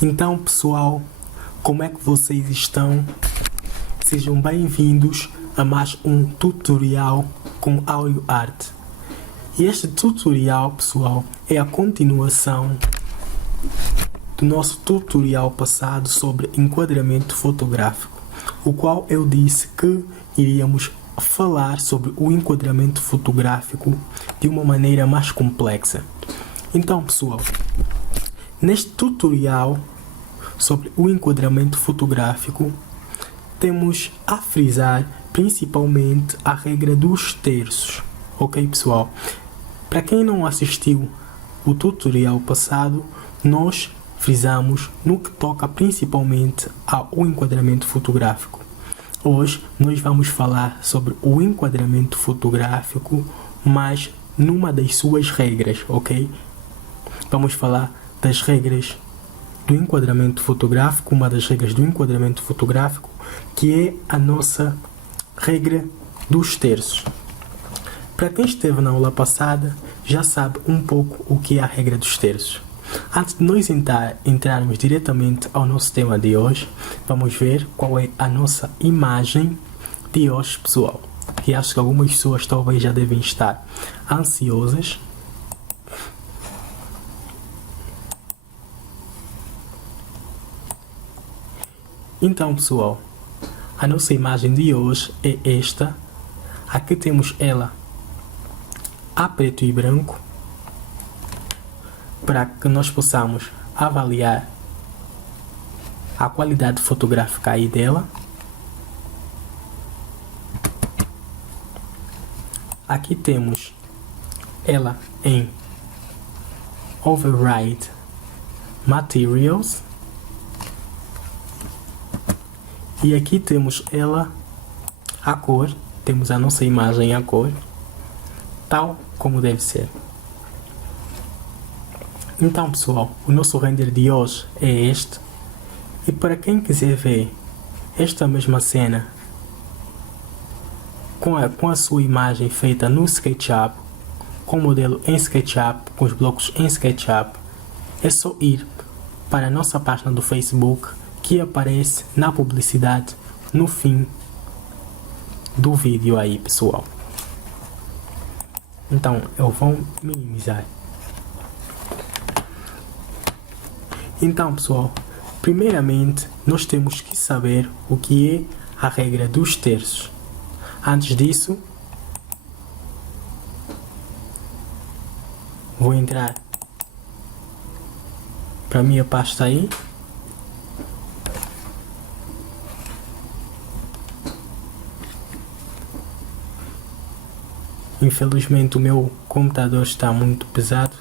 Então, pessoal, como é que vocês estão? Sejam bem-vindos a mais um tutorial com AudioArt. E este tutorial, pessoal, é a continuação do nosso tutorial passado sobre enquadramento fotográfico, o qual eu disse que iríamos falar sobre o enquadramento fotográfico de uma maneira mais complexa. Então, pessoal, neste tutorial sobre o enquadramento fotográfico, temos a frisar principalmente a regra dos terços, ok, pessoal? Para quem não assistiu o tutorial passado, nós frisamos no que toca principalmente ao enquadramento fotográfico. Hoje nós vamos falar sobre o enquadramento fotográfico, mas numa das suas regras, ok? Vamos falar das regras do enquadramento fotográfico, uma das regras do enquadramento fotográfico, que é a nossa regra dos terços. Para quem esteve na aula passada, já sabe um pouco o que é a regra dos terços. Antes de nós entrarmos diretamente ao nosso tema de hoje, vamos ver qual é a nossa imagem de hoje, pessoal. E acho que algumas pessoas talvez já devem estar ansiosas. Então, pessoal, a nossa imagem de hoje é esta. Aqui temos ela a preto e branco, para que nós possamos avaliar a qualidade fotográfica aí dela. Aqui temos ela em Override Materials. E aqui temos ela a cor, temos a nossa imagem a cor, tal como deve ser. Então, pessoal, o nosso render de hoje é este. E para quem quiser ver esta mesma cena com a sua imagem feita no SketchUp, com o modelo em SketchUp, com os blocos em SketchUp, é só ir para a nossa página do Facebook, que aparece na publicidade no fim do vídeo aí, pessoal. Então eu vou minimizar. Então, pessoal, primeiramente nós temos que saber o que é a regra dos terços. Antes disso, vou entrar para a minha pasta aí. Infelizmente o meu computador está muito pesado.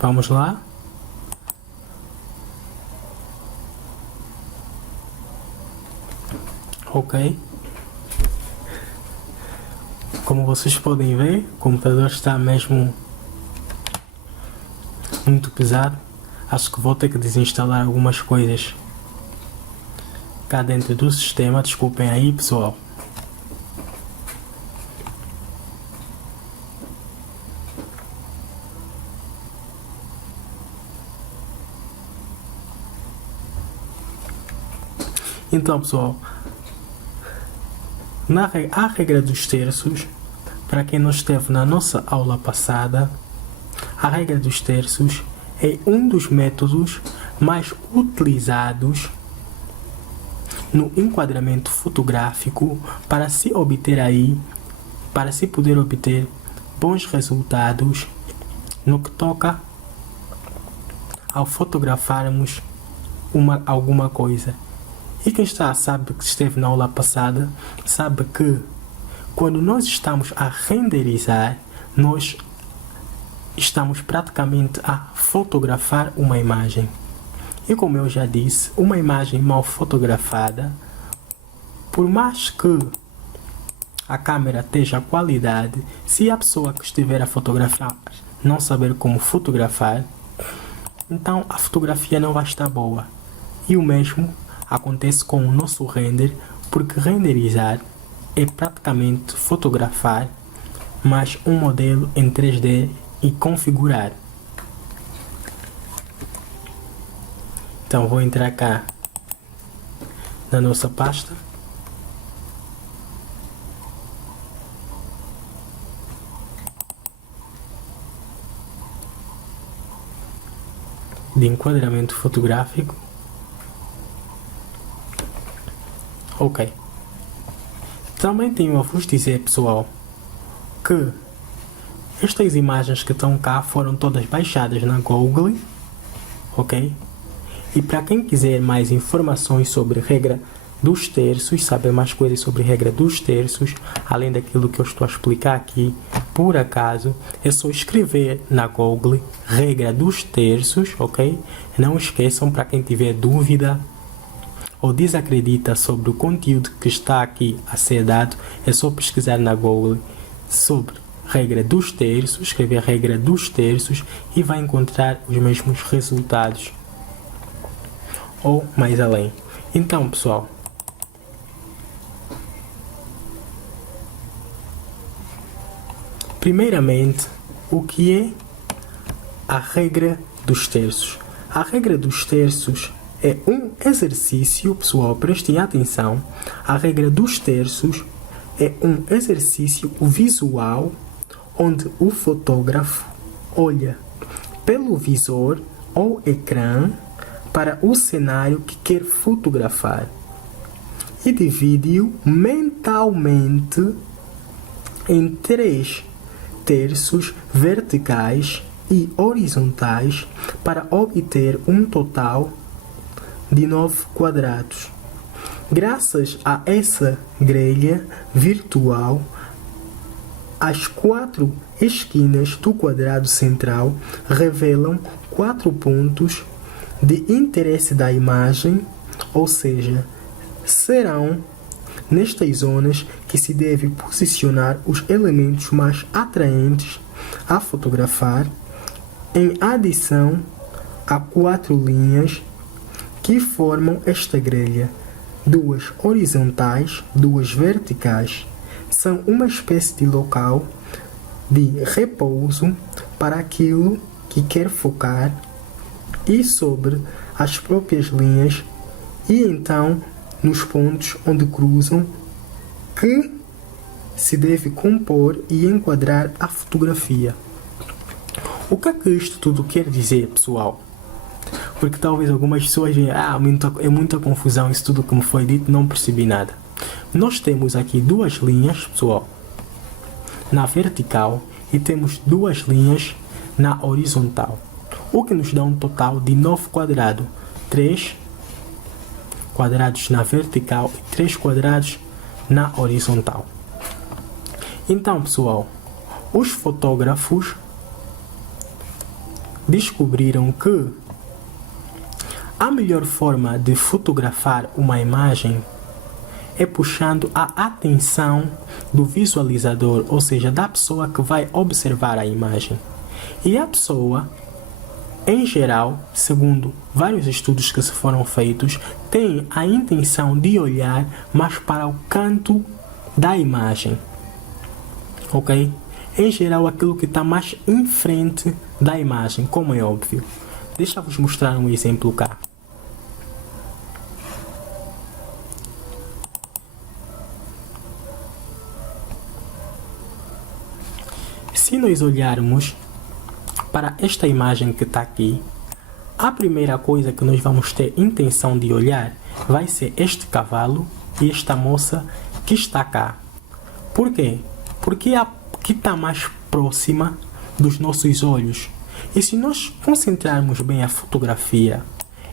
Vamos lá. Ok. Como vocês podem ver, o computador está mesmo muito pesado. Acho que vou ter que desinstalar algumas coisas cá dentro do sistema. Desculpem aí, pessoal. Então, pessoal, a regra dos terços, para quem não esteve na nossa aula passada, a regra dos terços é um dos métodos mais utilizados no enquadramento fotográfico para se poder obter bons resultados no que toca ao fotografarmos alguma coisa. E quem sabe que esteve na aula passada, sabe que quando nós estamos a renderizar, nós estamos praticamente a fotografar uma imagem. E como eu já disse, uma imagem mal fotografada, por mais que a câmera esteja qualidade, se a pessoa que estiver a fotografar não saber como fotografar, então a fotografia não vai estar boa. E o mesmo acontece com o nosso render, porque renderizar é praticamente fotografar, mas um modelo em 3D e configurar. Então vou entrar cá na nossa pasta. De enquadramento fotográfico. Ok. Também tenho a vos dizer, pessoal, que estas imagens que estão cá foram todas baixadas na Google, ok? E para quem quiser mais informações sobre regra dos terços, saber mais coisas sobre regra dos terços, além daquilo que eu estou a explicar aqui, por acaso, é só escrever na Google regra dos terços, ok? Não esqueçam, para quem tiver dúvida ou desacredita sobre o conteúdo que está aqui a ser dado, é só pesquisar na Google sobre regra dos terços, escrever regra dos terços e vai encontrar os mesmos resultados ou mais além. Então, pessoal, primeiramente, o que é a regra dos terços? A regra dos terços é um exercício, pessoal, prestem atenção. A regra dos terços é um exercício visual onde o fotógrafo olha pelo visor ou ecrã para o cenário que quer fotografar e divide-o mentalmente em 3 terços verticais e horizontais para obter um total de 9 quadrados. Graças a essa grelha virtual, as 4 esquinas do quadrado central revelam 4 pontos de interesse da imagem, ou seja, serão nestas zonas que se deve posicionar os elementos mais atraentes a fotografar, em adição a 4 linhas que formam esta grelha. 2 horizontais, 2 verticais. São uma espécie de local de repouso para aquilo que quer focar e sobre as próprias linhas e então nos pontos onde cruzam que se deve compor e enquadrar a fotografia. O que é que isto tudo quer dizer, pessoal? Porque talvez algumas pessoas venham, é muita confusão, isso tudo que me foi dito, não percebi nada. Nós temos aqui 2 linhas, pessoal, na vertical e temos 2 linhas na horizontal, o que nos dá um total de 9 quadrados. 3 quadrados na vertical e 3 quadrados na horizontal. Então, pessoal, os fotógrafos descobriram que a melhor forma de fotografar uma imagem é puxando a atenção do visualizador, ou seja, da pessoa que vai observar a imagem. E a pessoa, em geral, segundo vários estudos que se foram feitos, tem a intenção de olhar mais para o canto da imagem. Ok? Em geral, aquilo que está mais em frente da imagem, como é óbvio. Deixa eu vos mostrar um exemplo cá. Se nós olharmos para esta imagem que está aqui, a primeira coisa que nós vamos ter intenção de olhar vai ser este cavalo e esta moça que está cá. Por quê? Porque é a que está mais próxima dos nossos olhos. E se nós concentrarmos bem a fotografia,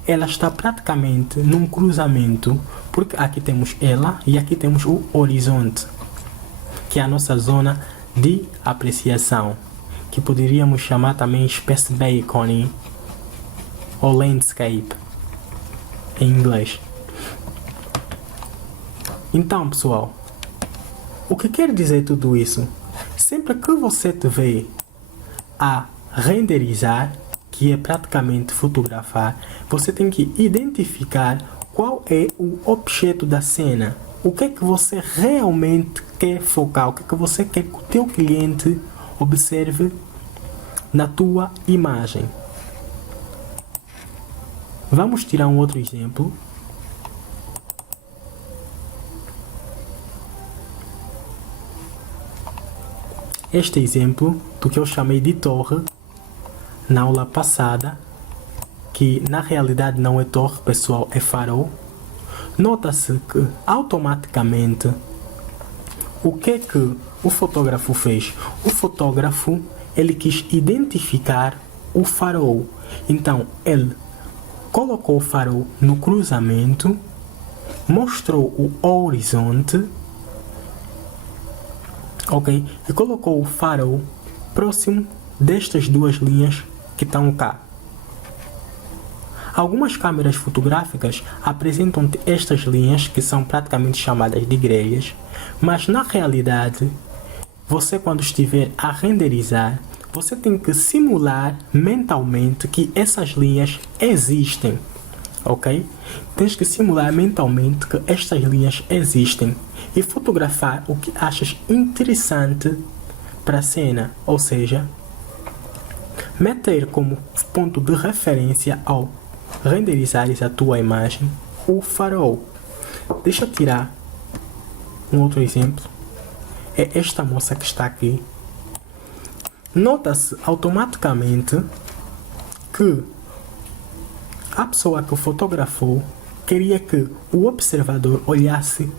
ela está praticamente num cruzamento, porque aqui temos ela e aqui temos o horizonte, que é a nossa zona de apreciação, que poderíamos chamar também Space Balcony ou Landscape em inglês. Então, pessoal, O que quer dizer tudo isso? Sempre que você te vê a renderizar, que é praticamente fotografar, você tem que identificar qual é o objeto da cena. O que é que você realmente quer focar? O que é que você quer que o teu cliente observe na tua imagem? Vamos tirar um outro exemplo. Este exemplo do que eu chamei de torre na aula passada, que na realidade não é torre, pessoal, é farol. Nota-se que automaticamente o que é que o fotógrafo fez? O fotógrafo, ele quis identificar o farol. Então, ele colocou o farol no cruzamento, mostrou o horizonte, ok? E colocou o farol próximo destas duas linhas que estão cá. Algumas câmeras fotográficas apresentam estas linhas que são praticamente chamadas de grelhas, mas na realidade, você quando estiver a renderizar, você tem que simular mentalmente que essas linhas existem, ok? Tens que simular mentalmente que estas linhas existem e fotografar o que achas interessante para a cena, ou seja, meter como ponto de referência ao renderizares a tua imagem o farol. Deixa eu tirar um outro exemplo. É esta moça que está aqui. Nota-se automaticamente que a pessoa que fotografou queria que o observador olhasse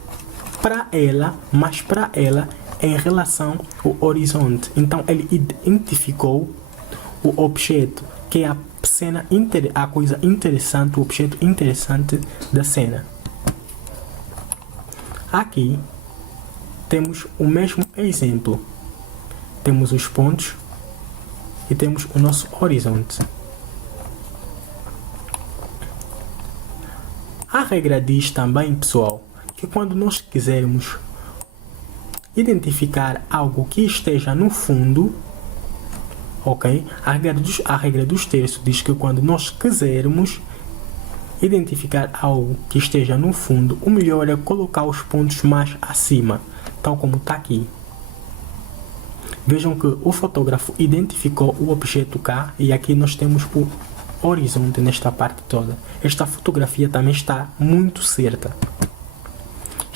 para ela, mas para ela em relação ao horizonte. Então ele identificou o objeto, que é a coisa interessante, o objeto interessante da cena. Aqui temos o mesmo exemplo. Temos os pontos e temos o nosso horizonte. A regra diz também, pessoal, que quando nós quisermos identificar algo que esteja no fundo, ok? A regra dos terços diz que quando nós quisermos identificar algo que esteja no fundo, o melhor é colocar os pontos mais acima, tal como está aqui. Vejam que o fotógrafo identificou o objeto cá e aqui nós temos o horizonte nesta parte toda. Esta fotografia também está muito certa.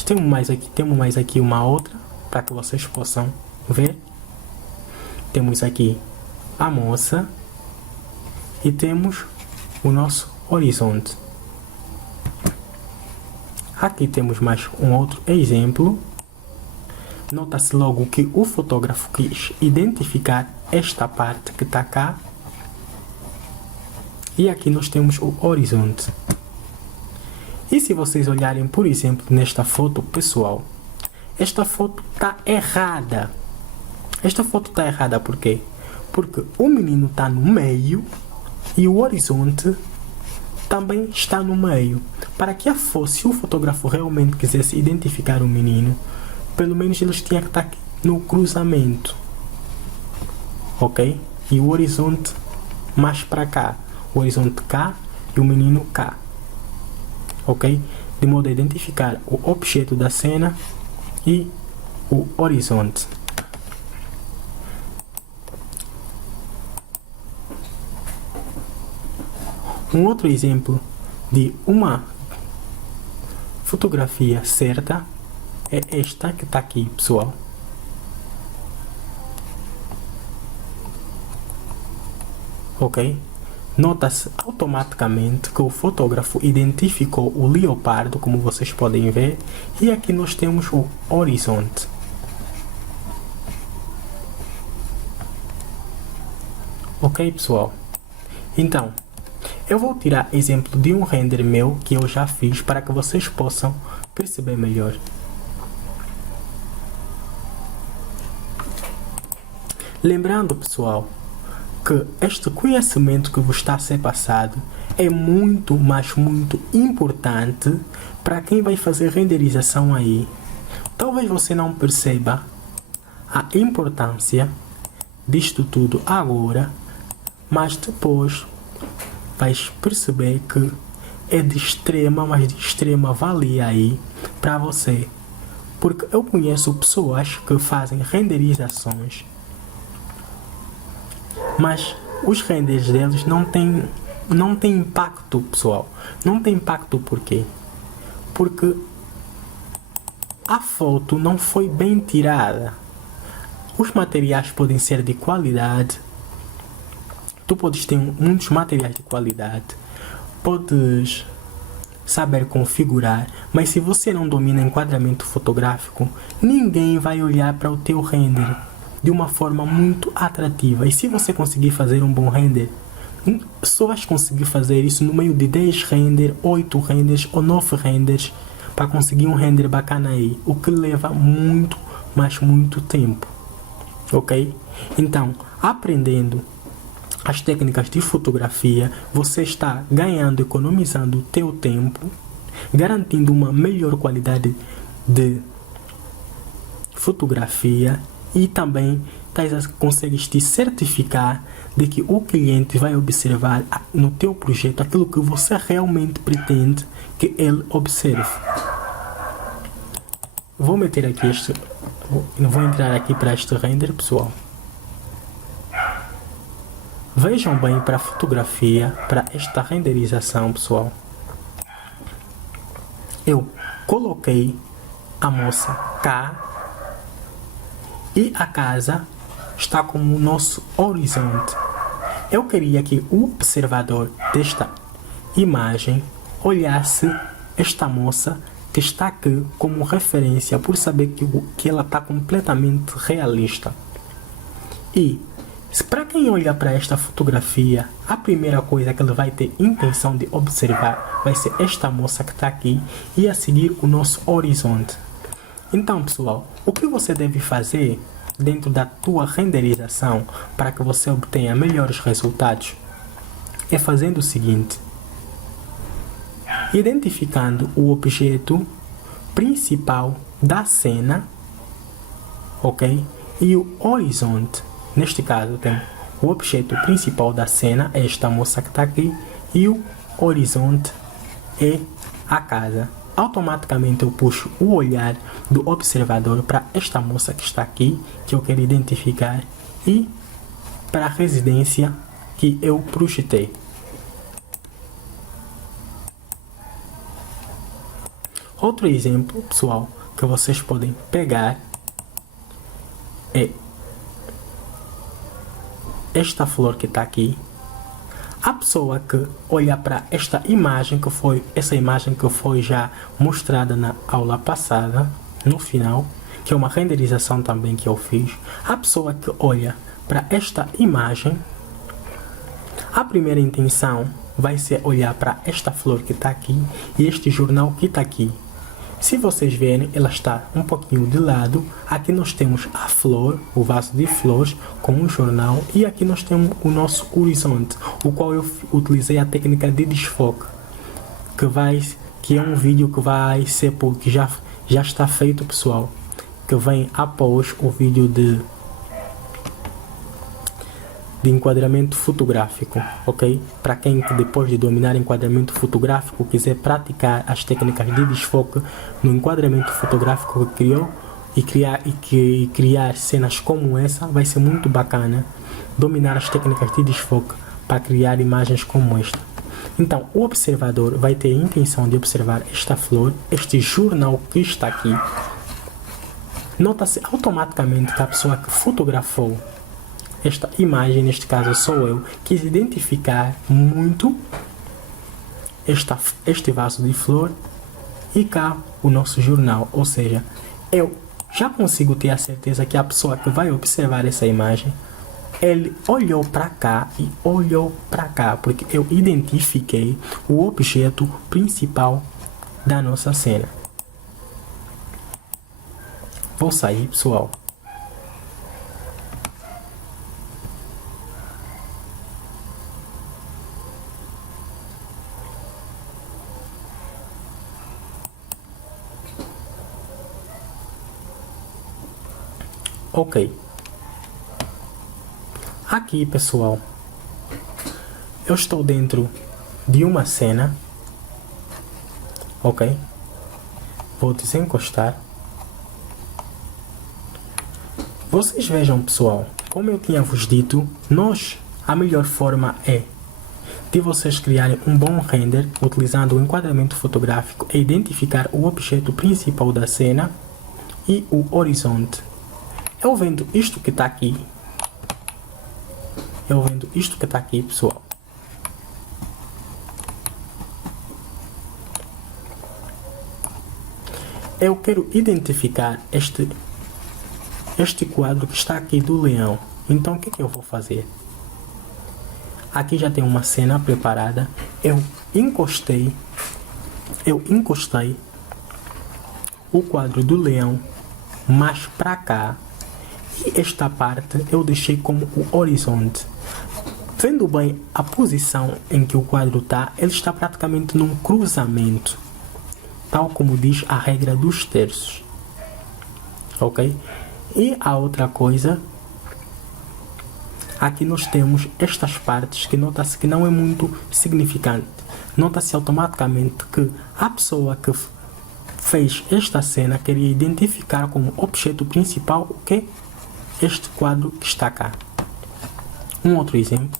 Temos mais aqui uma outra para que vocês possam ver. Temos aqui a moça e temos o nosso horizonte. Aqui temos mais um outro exemplo. Nota-se logo que o fotógrafo quis identificar esta parte que está cá. E aqui nós temos o horizonte. E se vocês olharem, por exemplo, nesta foto, pessoal, esta foto está errada. Esta foto está errada por quê? Porque o menino está no meio e o horizonte também está no meio. Para que se o fotógrafo realmente quisesse identificar o menino, pelo menos eles tinham que estar aqui no cruzamento, ok? E o horizonte mais para cá, o horizonte cá e o menino cá, ok? De modo a identificar o objeto da cena e o horizonte. Um outro exemplo de uma fotografia certa é esta que está aqui, pessoal. Ok? Nota-se automaticamente que o fotógrafo identificou o leopardo, como vocês podem ver, e aqui nós temos o horizonte. Ok, pessoal? Então, eu vou tirar exemplo de um render meu que eu já fiz para que vocês possam perceber melhor. Lembrando, pessoal, que este conhecimento que vos está a ser passado é muito, mas muito importante para quem vai fazer renderização aí. Talvez você não perceba a importância disto tudo agora, mas depois vais perceber que é de extrema, mas de extrema valia aí para você. Porque eu conheço pessoas que fazem renderizações, mas os renders deles não têm impacto, pessoal. Não tem impacto por quê? Porque a foto não foi bem tirada. Os materiais podem ser de qualidade. Tu podes ter muitos materiais de qualidade. Podes saber configurar, mas se você não domina enquadramento fotográfico, ninguém vai olhar para o teu render de uma forma muito atrativa. E se você conseguir fazer um bom render, só vais conseguir fazer isso no meio de 10 renders, 8 renders ou 9 renders para conseguir um render bacana aí, o que leva muito, mas muito tempo, ok? Então, aprendendo as técnicas de fotografia, você está ganhando, economizando o teu tempo, garantindo uma melhor qualidade de fotografia e também consegues te certificar de que o cliente vai observar no teu projeto aquilo que você realmente pretende que ele observe. Vou meter aqui vou entrar aqui para este render, pessoal. Vejam bem para a fotografia, para esta renderização, pessoal. Eu coloquei a moça cá e a casa está como o nosso horizonte. Eu queria que o observador desta imagem olhasse esta moça que está aqui como referência, por saber que ela está completamente realista. E para quem olha para esta fotografia, a primeira coisa que ele vai ter intenção de observar vai ser esta moça que está aqui e a seguir o nosso horizonte. Então, pessoal, o que você deve fazer dentro da tua renderização para que você obtenha melhores resultados é fazendo o seguinte: identificando o objeto principal da cena, ok? E o horizonte. Neste caso, tem o objeto principal da cena, é esta moça que está aqui, e o horizonte é a casa. Automaticamente eu puxo o olhar do observador para esta moça que está aqui, que eu quero identificar, e para a residência que eu projetei. Outro exemplo, pessoal, que vocês podem pegar é esta flor que está aqui. A pessoa que olha para essa imagem que foi já mostrada na aula passada, no final, que é uma renderização também que eu fiz. A pessoa que olha para esta imagem, a primeira intenção vai ser olhar para esta flor que está aqui e este jornal que está aqui. Se vocês verem, ela está um pouquinho de lado. Aqui nós temos a flor, o vaso de flores com um jornal, e aqui nós temos o nosso horizonte, o qual eu utilizei a técnica de desfoque, que é um vídeo que vai ser porque já está feito, pessoal, que vem após o vídeo de enquadramento fotográfico, ok? Para quem depois de dominar enquadramento fotográfico quiser praticar as técnicas de desfoque no enquadramento fotográfico que criou e criar cenas como essa, vai ser muito bacana dominar as técnicas de desfoque para criar imagens como esta. Então, o observador vai ter a intenção de observar esta flor, este jornal que está aqui. Nota-se automaticamente que a pessoa que fotografou esta imagem, neste caso sou eu, quis identificar muito este vaso de flor e cá o nosso jornal. Ou seja, eu já consigo ter a certeza que a pessoa que vai observar essa imagem, ele olhou para cá e olhou para cá, porque eu identifiquei o objeto principal da nossa cena. Vou sair, pessoal. Ok. Aqui, pessoal, eu estou dentro de uma cena. Ok. Vou desencostar. Vocês vejam, pessoal, como eu tinha vos dito, a melhor forma de vocês criarem um bom render utilizando o enquadramento fotográfico é identificar o objeto principal da cena e o horizonte. Eu vendo isto que está aqui, pessoal, eu quero identificar este quadro que está aqui do leão. Então o que eu vou fazer? Aqui já tem uma cena preparada. Eu encostei o quadro do leão mais para cá. E esta parte eu deixei como o horizonte. Vendo bem a posição em que o quadro está, ele está praticamente num cruzamento, tal como diz a regra dos terços. Ok? E a outra coisa, aqui nós temos estas partes que nota-se que não é muito significante. Nota-se automaticamente que a pessoa que fez esta cena queria identificar como objeto principal o que? Este quadro que está cá. Um outro exemplo.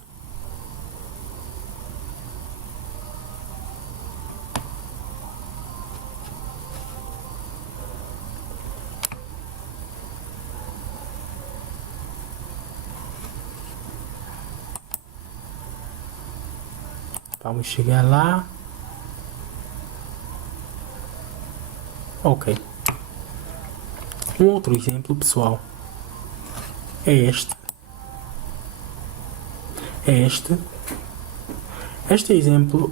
Vamos chegar lá. Ok. Um outro exemplo, pessoal, é este. Este exemplo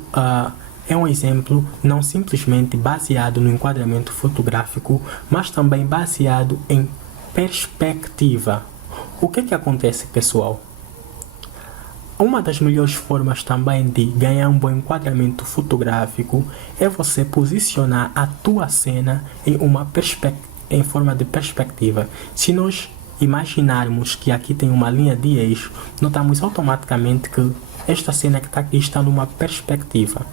é um exemplo não simplesmente baseado no enquadramento fotográfico, mas também baseado em perspectiva. O que acontece, pessoal? Uma das melhores formas também de ganhar um bom enquadramento fotográfico é você posicionar a tua cena em forma de perspectiva. Se nós imaginarmos que aqui tem uma linha de eixo, notamos automaticamente que esta cena que está aqui está numa perspectiva.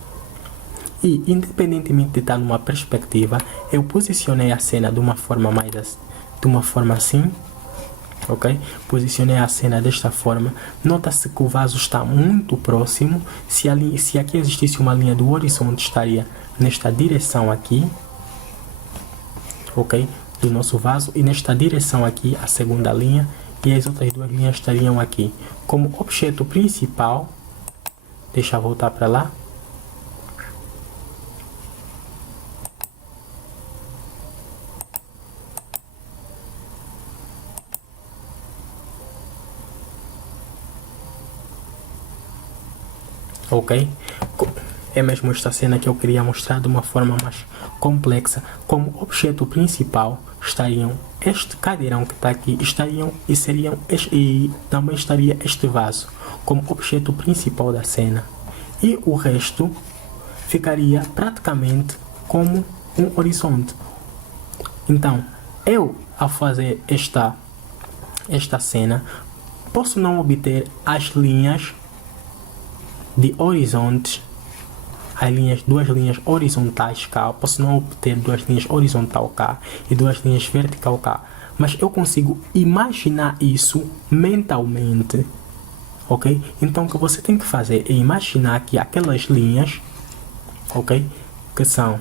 E independentemente de estar numa perspectiva, eu posicionei a cena de uma forma assim. Ok? Posicionei a cena desta forma. Nota-se que o vaso está muito próximo. Se aqui existisse uma linha do horizonte, estaria nesta direção aqui, ok? Do nosso vaso. E nesta direção aqui, a segunda linha. E as outras duas linhas estariam aqui. Como objeto principal, deixa eu voltar para lá. Ok? É mesmo esta cena que eu queria mostrar de uma forma mais complexa. Como objeto principal estariam este cadeirão que está aqui, e também estaria este vaso como objeto principal da cena. E o resto ficaria praticamente como um horizonte. Então, eu ao fazer esta cena, posso não obter as linhas de horizontes, duas linhas horizontais cá. Posso não obter duas linhas horizontal cá e duas linhas vertical cá, mas eu consigo imaginar isso mentalmente, ok? Então o que você tem que fazer é imaginar que aquelas linhas, ok, que são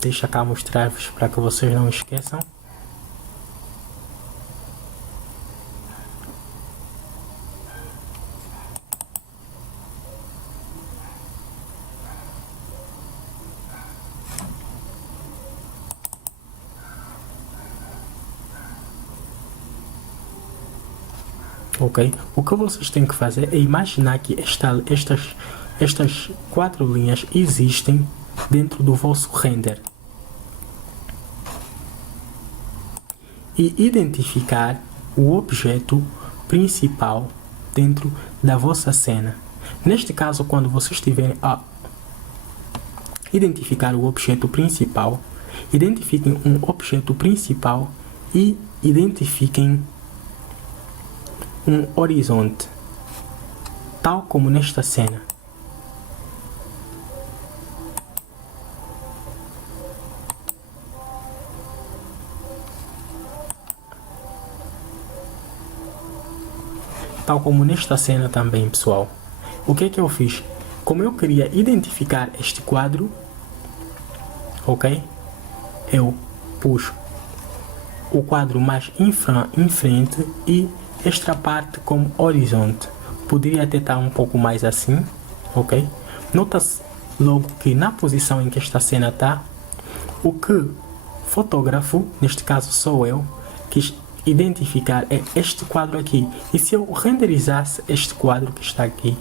deixa cá mostrar-vos para que vocês não esqueçam. Ok? O que vocês têm que fazer é imaginar que estas quatro linhas existem dentro do vosso render e identificar o objeto principal dentro da vossa cena. Neste caso, quando vocês estiverem a identificar o objeto principal, identifiquem um objeto principal e identifiquem um horizonte, tal como nesta cena. Tal como nesta cena também, pessoal. O que é que eu fiz? Como eu queria identificar este quadro, ok? Eu pus o quadro mais em frente e esta parte como horizonte. Poderia até estar um pouco mais assim, ok? Nota-se logo que na posição em que esta cena está, o que fotógrafo, neste caso sou eu, quis identificar é este quadro aqui. E se eu renderizasse este quadro que está aqui,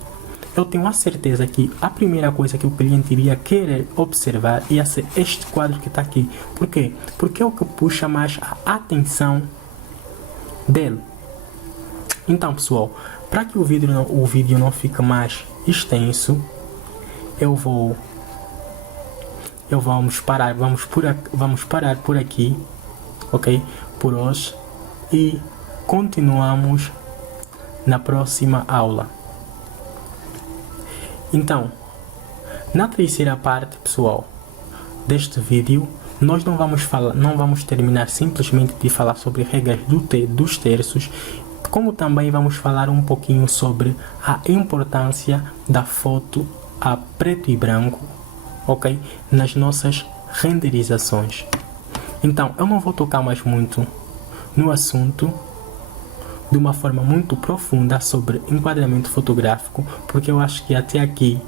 eu tenho a certeza que a primeira coisa que o cliente iria querer observar ia ser este quadro que está aqui. Por quê? Porque é o que puxa mais a atenção dele. Então, pessoal, para que o vídeo não fique mais extenso, vamos parar por aqui, ok? Por hoje, e continuamos na próxima aula. Então, na terceira parte, pessoal, deste vídeo, nós não vamos terminar simplesmente de falar sobre regras dos terços, como também vamos falar um pouquinho sobre a importância da foto a preto e branco, ok? Nas nossas renderizações. Então, eu não vou tocar mais muito no assunto de uma forma muito profunda sobre enquadramento fotográfico, porque eu acho que até aqui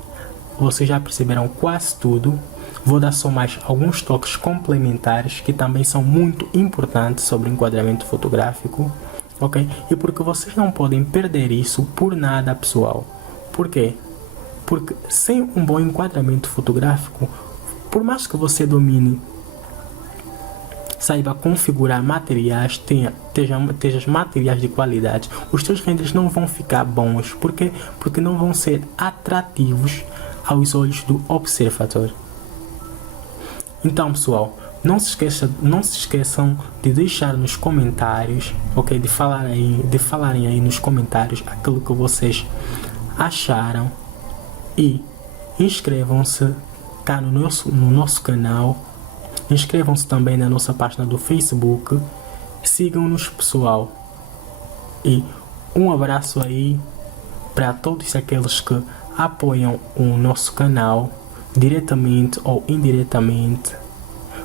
vocês já perceberam quase tudo. Vou dar só mais alguns toques complementares que também são muito importantes sobre enquadramento fotográfico, ok? E porque vocês não podem perder isso por nada, pessoal. Por quê? Porque sem um bom enquadramento fotográfico, por mais que você domine, saiba configurar materiais, tenha materiais de qualidade, os seus renders não vão ficar bons. Por quê? Porque não vão ser atrativos aos olhos do observador. Então, pessoal, não se esqueçam de deixar nos comentários, ok? De falarem aí nos comentários aquilo que vocês acharam, e inscrevam-se cá no nosso canal. Inscrevam-se também na nossa página do Facebook. Sigam-nos, pessoal. E um abraço aí para todos aqueles que apoiam o nosso canal, diretamente ou indiretamente.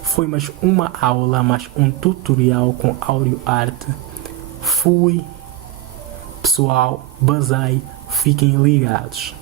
Foi mais uma aula, mais um tutorial com AudioArt. Fui, pessoal, bazai, fiquem ligados.